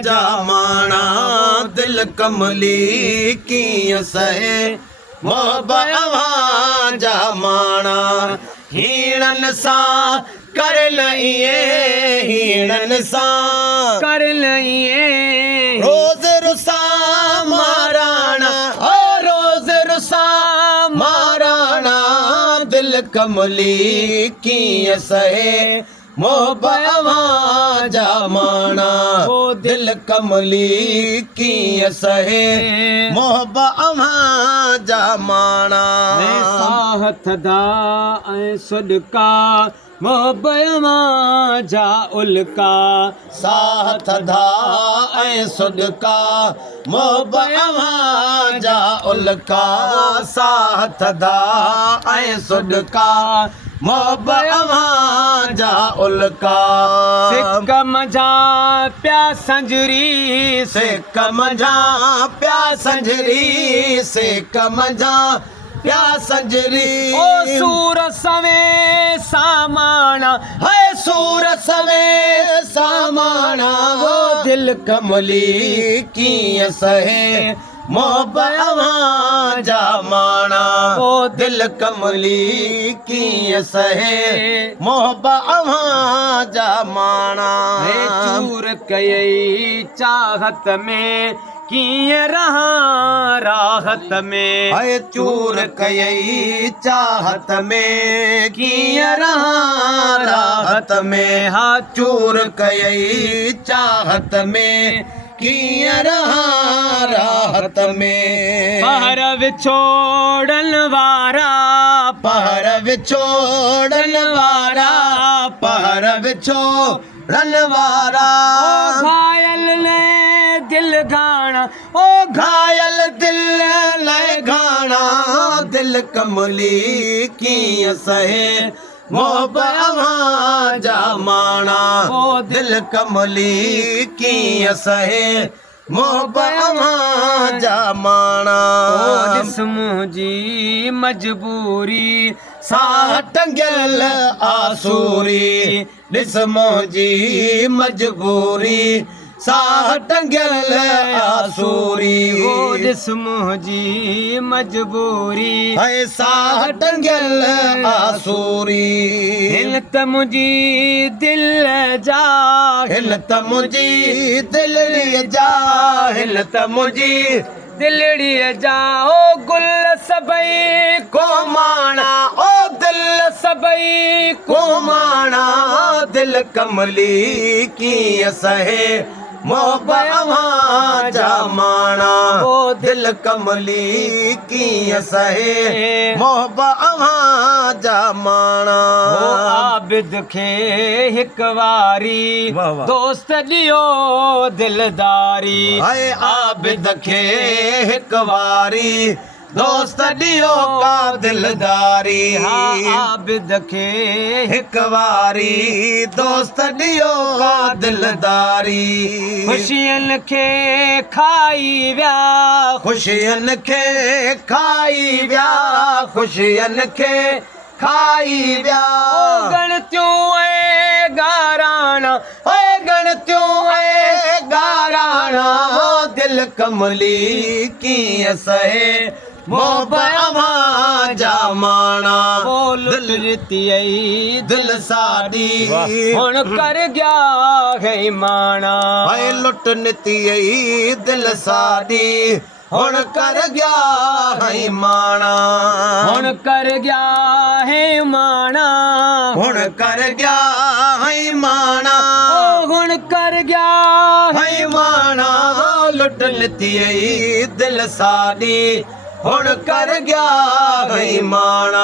जामाना दिल कमली कीअं सहे मोहब्बत जामाना हीणनि सां कर लइए हीणनि सां कर लइए रोज़ रुसा माराना ओ रोज़ रुसा माराना दिल कमली कीअं सहे मोहब्बत जामाना दिल कमली कीअं सहे मोहब्बत जामाना साहत दा ऐं सदका मोहब्बत जा उल्का साथ दा ऐं सदका मोहब्बत जा उल्का साथ दा ऐं सदका मोहब्बत जा उल्का सिक मजा प्या संजरी सिक मजा प्या संजरी सिक मजा प्या संजरी ओ सूर सवे सामाना है सूर सवे सामाना वो दिल कमली कीअं सहे मोहब्बत जामाना वो दिल कमली कीअं सहे मोहब्बत जामाना चूर कयई चाहत में कीअं रहा राहत में है चूर कयई चाहत में कीअं रहा राहत में हा चूर कयई चाहत में कीअं रहा राहत में पहर विछोड़न वारा पहर विछोड़न वारा पहर विछोड़न वारा घायल ले दिल गाना ओ घायल दिल ले गाना दिल कमली कीअं सहे मोहब्बत जामाना ओ दिल कमली कीअं सहे मोहब्बत जामाना जिस्म जी मजबूरी सां टंगियल आसूरी जिस्म जी मजबूरी सां टंगियल आसूरी वो जिस्म जी मजबूरी है सां टंगियल आसूरी हिलत मुंहिंजी दिल जा हिलत मुंहिंजी दिल जा हिलत मुंहिंजी दिलड़ी जा ओ गुल सभई को माना ओ दिल सभई को माना दिल कमली कीअं सहे मोहब्बत जामाना ओ दिल कमली कीअं सहे मोहब्बत जामाना आबिद खे हिकु वारी दोस्त ॾियो दिलदारी हाय आबिद खे हिकु वारी दोस्त ॾियो का दिलदारी आबिद खे हिकु वारी दोस्त ॾियो का दिलदारी ख़ुशियुनि खे खाई विया ख़ुशियुनि खे खाई विया ख़ुशियुनि खे खाई विया गणतियूं ऐं गाराणा ओए गणतियूं ऐं गाराणा दिल कमली कीअं सहे मोहब्बत जामाना दिल रितियई दिल साडी हुण कर गया है माना है लुट नितियई दिल साडी हुण कर गया है माना हुण कर गया है माना हुण कर गया है माना हुण कर गया है माना लुट नितियई दिल साडी हुण कर गया है माना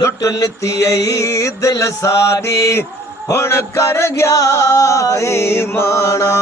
लुट नितियई दिल साडी हुण कर गया है माना।